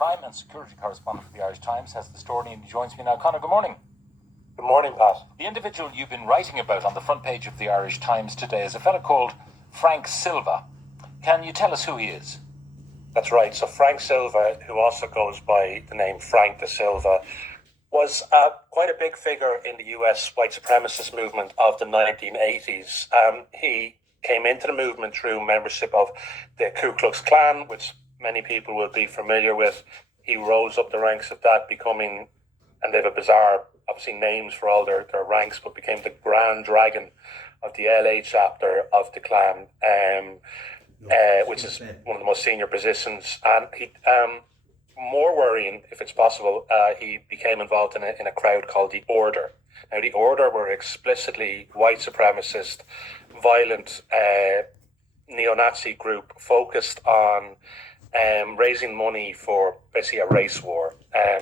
crime and security correspondent for the Irish Times, has the story and he joins me now. Conor, good morning. Good morning, Pat. The individual you've been writing about on the front page of the Irish Times today is a fellow called Frank Silva. Can you tell us who he is? That's right. So Frank Silva, who also goes by the name Frank de Silva, was quite a big figure in the US white supremacist movement of the 1980s. He came into the movement through membership of the Ku Klux Klan, which many people will be familiar with. He rose up the ranks of that, becoming, and they have a bizarre, obviously, names for all their ranks, but became the Grand Dragon of the LA chapter of the Klan, which is one of the most senior positions. And he, more worrying, if it's possible, he became involved in a crowd called the Order. Now, the Order were explicitly white supremacist, violent neo-Nazi group focused on raising money for basically a race war.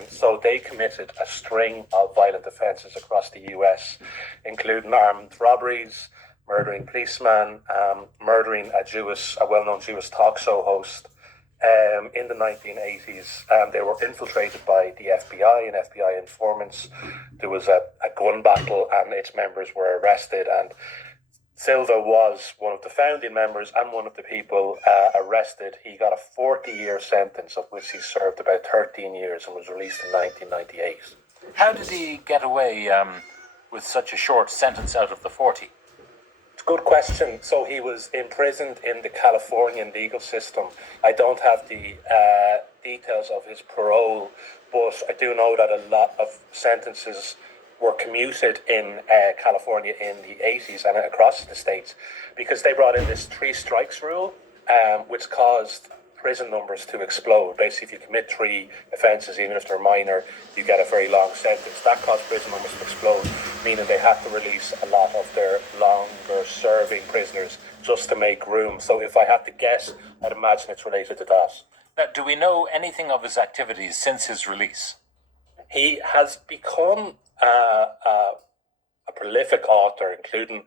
So they committed a string of violent offences across the US, including armed robberies, murdering policemen, murdering a well-known Jewish talk show host in the 1980s. They were infiltrated by the FBI and FBI informants. There was a gun battle and its members were arrested, and Silva was one of the founding members and one of the people arrested. He got a 40-year sentence, of which he served about 13 years and was released in 1998. How did he get away with such a short sentence out of the 40? It's a good question. So he was imprisoned in the Californian legal system. I don't have the details of his parole, but I do know that a lot of sentences were commuted in California in the 80s and across the states, because they brought in this 3 strikes rule, which caused prison numbers to explode. Basically, if you commit 3 offences, even if they're minor, you get a very long sentence. That caused prison numbers to explode, meaning they had to release a lot of their longer serving prisoners just to make room. So if I had to guess, I'd imagine it's related to that. Now, do we know anything of his activities since his release? He has become a prolific author, including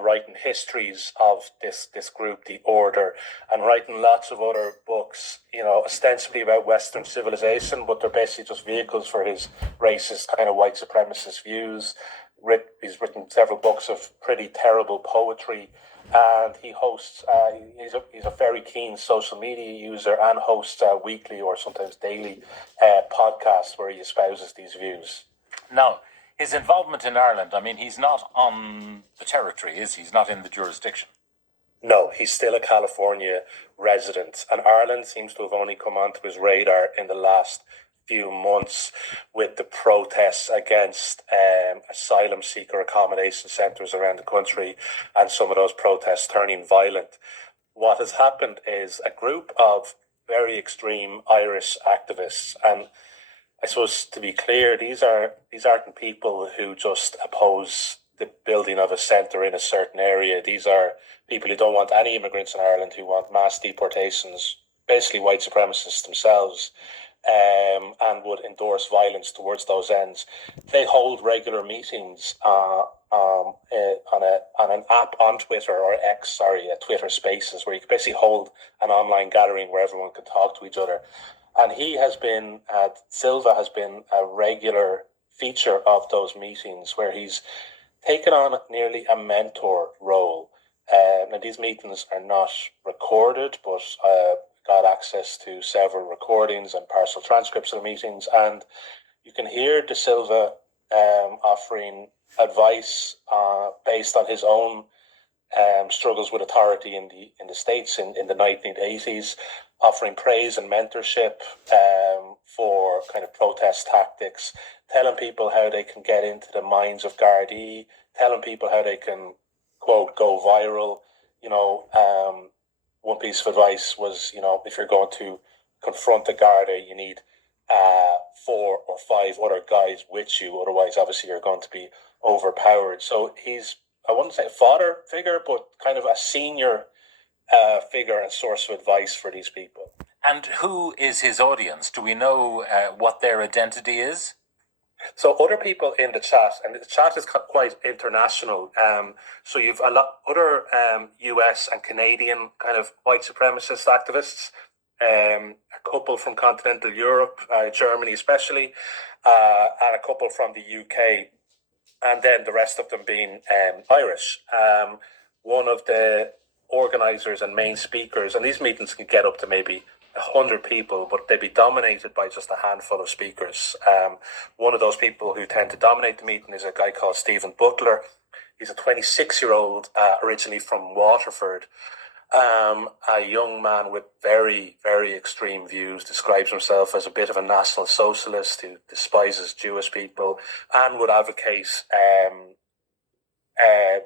writing histories of this group, the Order, and writing lots of other books, ostensibly about Western civilization, but they're basically just vehicles for his racist kind of white supremacist views. He's written several books of pretty terrible poetry, and he hosts, he's a very keen social media user and hosts weekly or sometimes daily podcasts where he espouses these views. Now, his involvement in Ireland, I mean, he's not on the territory, is he? He's not in the jurisdiction. No, he's still a California resident, and Ireland seems to have only come onto his radar in the last few months with the protests against asylum seeker accommodation centres around the country, and some of those protests turning violent. What has happened is a group of very extreme Irish activists, and I suppose, to be clear, these aren't people who just oppose the building of a centre in a certain area. These are people who don't want any immigrants in Ireland, who want mass deportations, basically white supremacists themselves, and would endorse violence towards those ends. They hold regular meetings on an app on Twitter, or X, Twitter Spaces, where you can basically hold an online gathering where everyone can talk to each other. And Silva has been a regular feature of those meetings, where he's taken on nearly a mentor role. And these meetings are not recorded, but got access to several recordings and partial transcripts of the meetings. And you can hear De Silva offering advice based on his own struggles with authority in the States in the 1980s, offering praise and mentorship for kind of protest tactics, telling people how they can get into the minds of Gardaí, telling people how they can, quote, go viral. One piece of advice was, if you're going to confront a Garda, you need 4 or 5 other guys with you. Otherwise, obviously, you're going to be overpowered. So he's, I wouldn't say a father figure, but kind of a senior figure and source of advice for these people. And who is his audience? Do we know what their identity is? So other people in the chat, and the chat is quite international. So you've a lot other US and Canadian kind of white supremacist activists a couple from continental Europe, Germany especially, and a couple from the UK, and then the rest of them being Irish. One of the organisers and main speakers, and these meetings can get up to maybe 100 people, but they'd be dominated by just a handful of speakers. One of those people who tend to dominate the meeting is a guy called Stephen Butler. He's a 26-year-old, originally from Waterford, a young man with very, very extreme views, describes himself as a bit of a national socialist who despises Jewish people and would advocate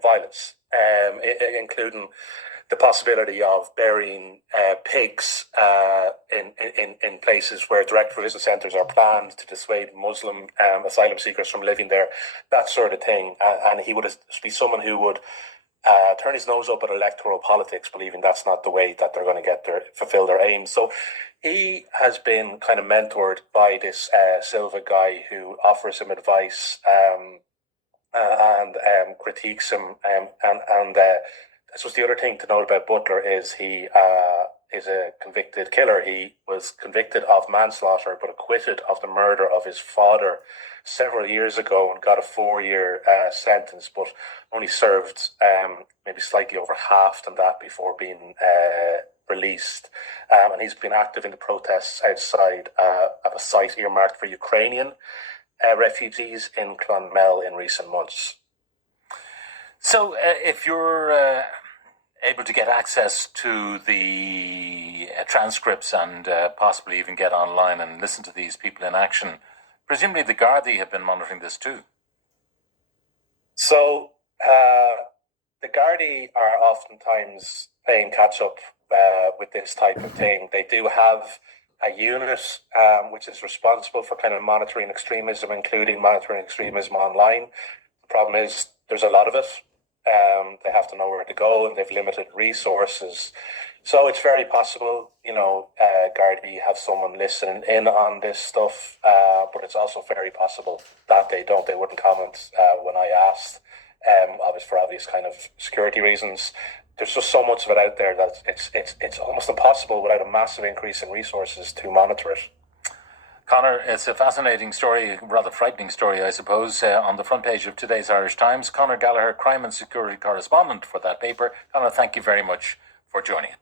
violence, including the possibility of burying pigs in places where direct provision centres are planned to dissuade Muslim asylum seekers from living there, that sort of thing. And he would be someone who would turn his nose up at electoral politics, believing that's not the way that they're going to fulfill their aims. So he has been kind of mentored by this Silva guy who offers him advice and critiques him. I suppose the other thing to note about Butler is he is a convicted killer. He was convicted of manslaughter but acquitted of the murder of his father several years ago and got a 4-year sentence, but only served maybe slightly over half than that before being released. And he's been active in the protests outside of a site earmarked for Ukrainian refugees in Clonmel in recent months. So if you're able to get access to the transcripts and possibly even get online and listen to these people in action, presumably the Gardaí have been monitoring this too. So the Gardaí are oftentimes playing catch up with this type of thing. They do have a unit which is responsible for kind of monitoring extremism, including monitoring extremism online. The problem is there's a lot of it. They have to know where to go, and they've limited resources. So it's very possible, Gardaí have someone listening in on this stuff, but it's also very possible that they don't. They wouldn't comment when I asked, for obvious kind of security reasons. There's just so much of it out there that it's almost impossible without a massive increase in resources to monitor it. Conor, it's a fascinating story, rather frightening story, I suppose, on the front page of today's Irish Times. Conor Gallagher, crime and security correspondent for that paper. Conor, thank you very much for joining us.